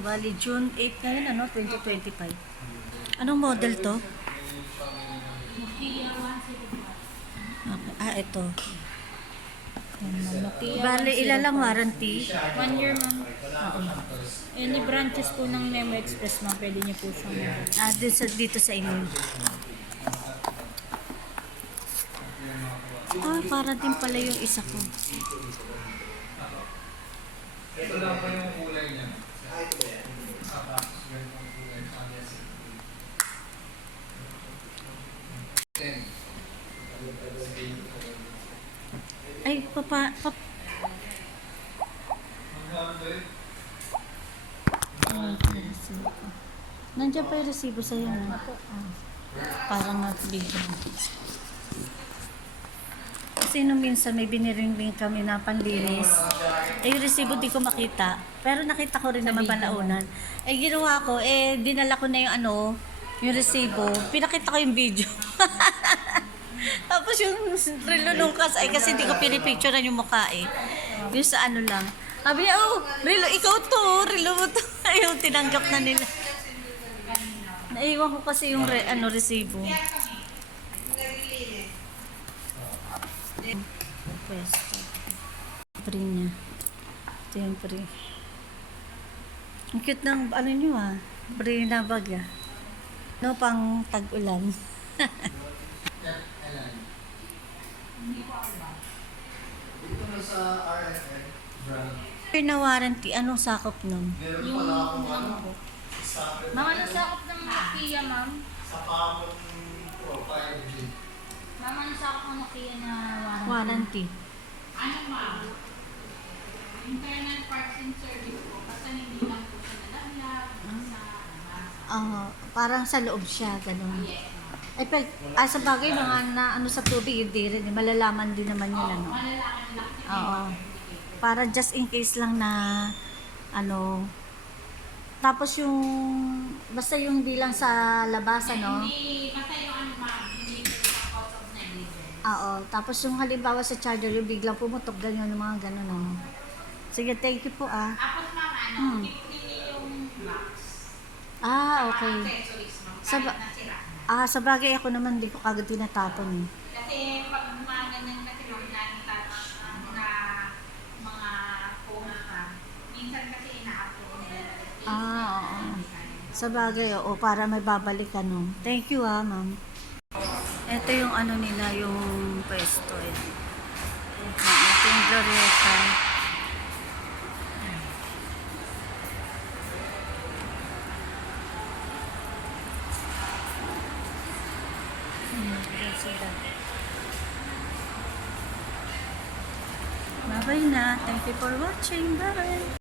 Bali, June 8 ngayon, ano, 2025. Anong model to? Nokia 175. Okay. Ito. Nokia Bali, ilan lang 105. warranty? 1 year, ma'am. Oo. Any branches po ng Memo Express, ma'am, pwede niyo po siyang Dito sa inyo. Para din pala yung isa ko. Ito lang pa yung kulay niya. Ay, nandiyan pa yung resibo sa'yo. No? Parang nag-video. Kasi nung minsan may biniring kami na panlinis. Yung resibo di ko makita. Pero nakita ko rin naman panaunan. Ginawa ko, dinala ko na yung resibo. Pinakita ko yung video. Tapos yung relo nung kasi di ko pinipicturean yung mukha Yung sa lang. Sabi niya, relo, ikaw to, relo mo to. Yung tinanggap na nila. Naiwan ko kasi yung resibo. Pwesto. Free niya. Ito yung free. Ang cute ng nyo free na bag No, pang tag-ulan. Dito na sa RFN brand. Na warranty, anong sakop nun? Meron yung pala akong Mga nasakop ng Nokia, ma'am. sa Pamon Pro 5G. Mama, nasakop ng Nokia na Warranty. Ano ma'am? Internal parts and service po. Basta hindi lang po siya nalaglag sa Parang sa loob siya, ganun. yes ma'am. Sa bagay, mga na sa tubig, hindi rin. Malalaman din naman yun, Malalaman nila kasi Oo. may indicator. Para just in case lang na, tapos yung, basta yung di lang sa labas, Hindi, basta yung ano ma'am, hindi po sa cause of negligence. Tapos yung halimbawa sa charger, yung biglang pumutok, ganyan, yung mga ganun, Sige, thank you po, Tapos ma'am, keep din yung box. Okay. Accessories ma'am, Sa kahit ba- nasira. Sa bagay ako naman, di ko kagad tinatapon, Kasi pag mga ganyan kasi ma'am, touch na mga phone ka, minsan kasi ina-upload nila. Oo. Sa bagay, para may babalik Thank you, ma'am. Ito yung nila, yung pwesto, Ito yung Glorieta. Bye-bye na. Thank you for watching. Bye.